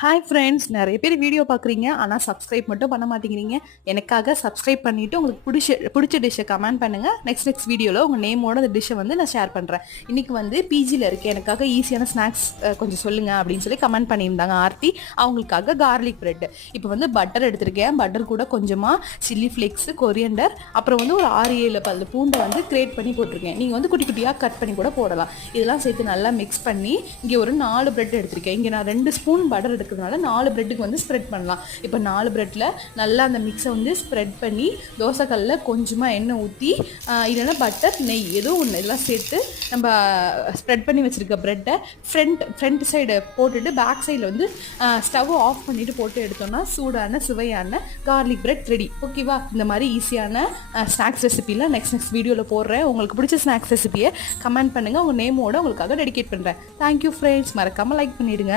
Hi friends, நிறைய பேர் video பார்க்குறீங்க, ஆனால் சப்ஸ்கிரைப் மட்டும் பண்ண மாட்டேங்கிறீங்க. எனக்காக சப்ஸ்கிரைப் பண்ணிவிட்டு உங்களுக்கு பிடிச்ச டிஷ்ஷை கமெண்ட் பண்ணுங்கள். நெக்ஸ்ட் வீடியோவில் உங்கள் நேமோட அந்த டிஷ்ஷை வந்து நான் ஷேர் பண்ணுறேன். இன்றைக்கி வந்து பிஜியில் இருக்கேன், எனக்காக ஈஸியான ஸ்நாக்ஸ் கொஞ்சம் சொல்லுங்கள் அப்படின்னு சொல்லி கமெண்ட் பண்ணியிருந்தாங்க ஆர்த்தி. அவங்களுக்காக கார்லிக் பிரெட். இப்போ வந்து பட்டர் எடுத்திருக்கேன். பட்டர் கூட கொஞ்சமாக சில்லி ஃப்ளேக்ஸு, கொரியண்டர், அப்புறம் வந்து ஒரு 6-7 பல்லு பூண்டை வந்து கிரேட் பண்ணி போட்டிருக்கேன். நீங்கள் வந்து குட்டி குட்டியாக கட் பண்ணி கூட போடலாம். இதெல்லாம் சேர்த்து நல்லா மிக்ஸ் பண்ணி இங்கே ஒரு 4 பிரெட் எடுத்திருக்கேன். இங்கே நான் 2 ஸ்பூன் பட்டர் எடுக்கிறதுனால 4 பிரெட்டுக்கு வந்து ஸ்ப்ரெட் பண்ணலாம். இப்போ 4 பிரெட்டில் நல்லா அந்த மிக்ஸை வந்து ஸ்ப்ரெட் பண்ணி தோசைக்கல்லில் கொஞ்சமாக எண்ணெய் ஊற்றி இல்லைன்னா பட்டர், நெய் ஏதோ ஒன்று இதெல்லாம் சேர்த்து நம்ம ஸ்ப்ரெட் பண்ணி வச்சுருக்க ப்ரெட்டை ஃப்ரண்ட் சைடு போட்டுட்டு பேக் சைடில் வந்து ஸ்டவ் ஆஃப் பண்ணிவிட்டு போட்டு எடுத்தோம்னா சூடான சுவையான கார்லிக் பிரெட் ரெடி. ஓகேவா? இந்த மாதிரி ஈஸியான ஸ்நாக்ஸ் ரெசிபியில் நெக்ஸ்ட் வீடியோவில் போடுறேன். உங்களுக்கு பிடிச்ச ஸ்நாக்ஸ் ரெசிபியை கமெண்ட் பண்ணுங்கள். உங்கள் நேமோட உங்களுக்காக டெடிகேட் பண்ணுறேன். Thank you friends. மறக்காமல் லைக் பண்ணிவிடுங்க.